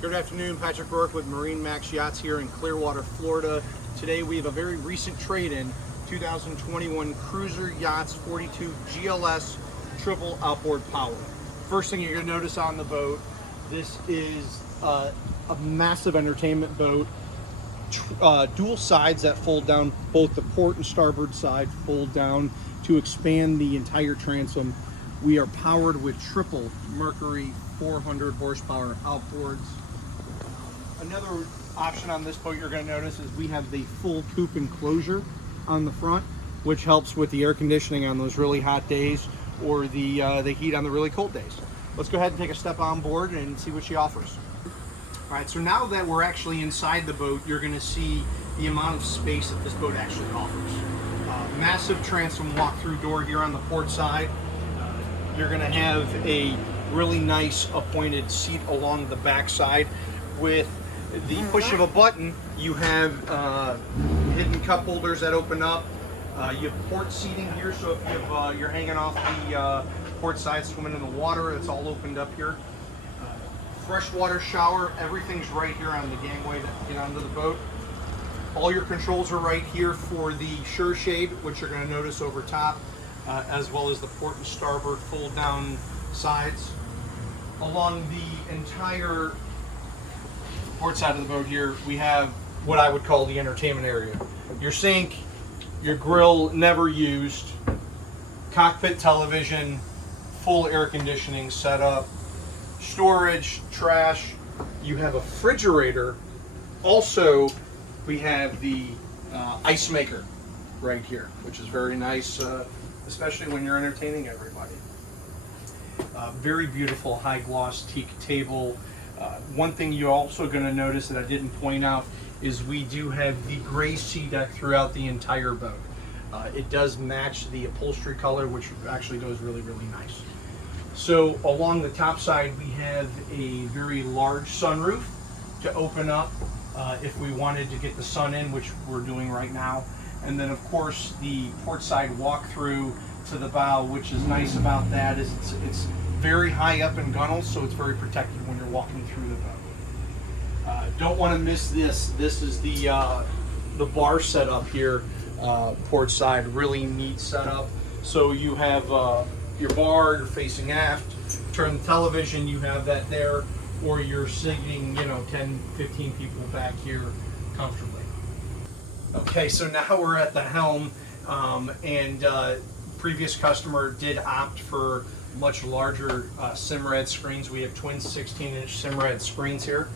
Good afternoon, Patrick Rourke with MarineMax Yachts here in Clearwater, Florida. Today we have a very recent trade-in, 2021 Cruiser Yachts 42 GLS triple outboard power. First thing you're going to notice on the boat, this is a massive entertainment boat. Dual sides that fold down, both the port and starboard side fold down to expand the entire transom. We are powered with triple Mercury 400 horsepower outboards. Another option on this boat you're going to notice is we have the full coupe enclosure on the front, which helps with the air conditioning on those really hot days or the heat on the really cold days. Let's go ahead and take a step on board and see what she offers. All right, so now that we're actually inside the boat, you're going to see the amount of space that this boat actually offers. Massive transom walk-through door here on the port side. You're going to have a really nice appointed seat along the back side. With the push of a button, you have hidden cup holders that open up. You have port seating here, so if you're hanging off the port side swimming in the water, it's all opened up here. Freshwater shower, everything's right here on the gangway that you get onto the boat. All your controls are right here for the sure shade, which you're going to notice over top, as well as the port and starboard fold down sides. Along the entire port side of the boat here, we have what I would call the entertainment area. Your sink, your grill never used, cockpit television, full air conditioning setup, storage, trash. You have a refrigerator. Also, we have the ice maker right here, which is very nice, especially when you're entertaining everybody. Very beautiful high gloss teak table. One thing you're also going to notice that I didn't point out is we do have the gray sea deck throughout the entire boat. It does match the upholstery color, which actually goes really, really nice. So along the top side, we have a very large sunroof to open up if we wanted to get the sun in, which we're doing right now. And then of course the port side walk-through to the bow, which is nice about that is it's very high up in gunnels, so it's very protected when you're walking through the boat. Don't want to miss this. This is the bar setup here, port side. Really neat setup. So you have your bar, you're facing aft. Turn the television, you have that there, or you're sitting, 10, 15 people back here comfortably. Okay, so now we're at the helm, and previous customer did opt for much larger Simrad screens. We have twin 16-inch Simrad screens here.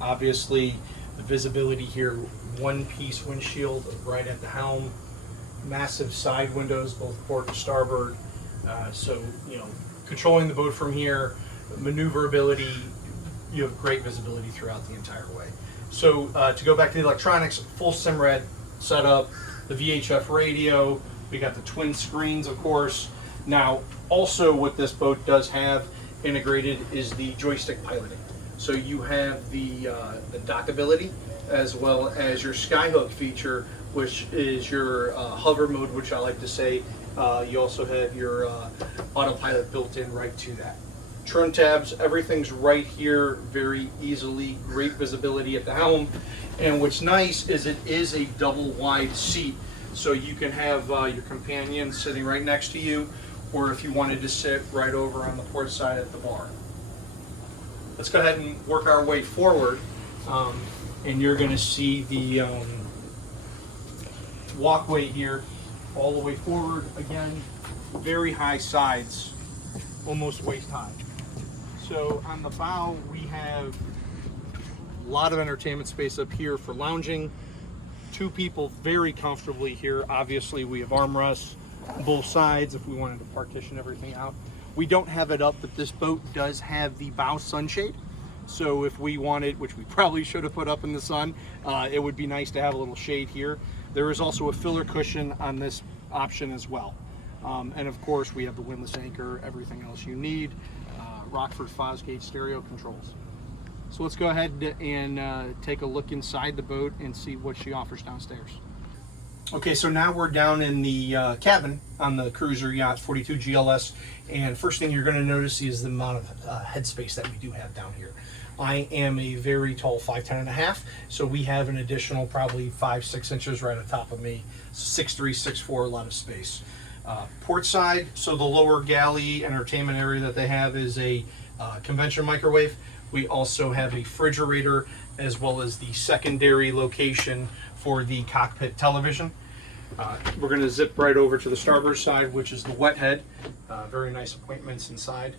Obviously, the visibility here, one-piece windshield right at the helm, massive side windows, both port and starboard. So, controlling the boat from here, maneuverability, you have great visibility throughout the entire way. So, to go back to the electronics, full Simrad setup, the VHF radio, we got the twin screens, of course. Now, also what this boat does have integrated is the joystick piloting. So you have the dockability as well as your skyhook feature, which is your hover mode, which I like to say. You also have your autopilot built in right to that. Trim tabs, everything's right here very easily, great visibility at the helm. And what's nice is it is a double wide seat. So you can have your companion sitting right next to you, or if you wanted to sit right over on the port side at the bar. Let's go ahead and work our way forward, and you're going to see the walkway here all the way forward. Again, very high sides, almost waist high. So on the bow, we have a lot of entertainment space up here for lounging. Two people very comfortably here. Obviously, we have armrests on both sides if we wanted to partition everything out. We don't have it up, but this boat does have the bow sunshade. So if we wanted, which we probably should have put up in the sun, it would be nice to have a little shade here. There is also a filler cushion on this option as well. And of course, we have the windlass anchor, everything else you need. Rockford Fosgate stereo controls. So let's go ahead and take a look inside the boat and see what she offers downstairs. Okay, so now we're down in the cabin on the Cruiser Yacht 42 GLS, and first thing you're going to notice is the amount of headspace that we do have down here. I am a very tall 5'10" and a half, so we have an additional probably 5-6 inches right on top of me. 6'3", 6'4", a lot of space. Port side, so the lower galley entertainment area that they have is a convention microwave. We also have a refrigerator as well as the secondary location for the cockpit television. We're going to zip right over to the starboard side, which is the wet head. Very nice appointments inside.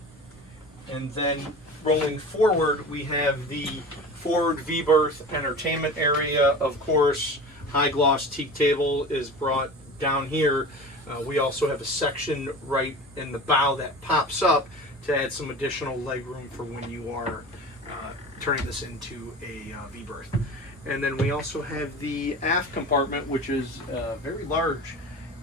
And then rolling forward, we have the forward V-berth entertainment area. Of course, high gloss teak table is brought down here. We also have a section right in the bow that pops up to add some additional leg room for when you are turning this into a V-berth. And then we also have the aft compartment, which is very large,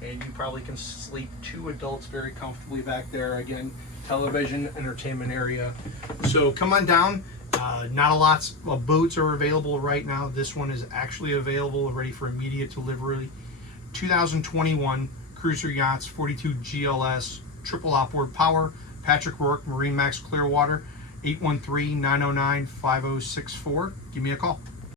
and you probably can sleep 2 adults very comfortably back there. Again, television, entertainment area. So come on down. Not a lot of boats are available right now. This one is actually available, ready for immediate delivery. 2021 Cruiser Yachts 42 GLS triple outboard power. Patrick Rourke, MarineMax Clearwater, 813-909-5064. Give me a call.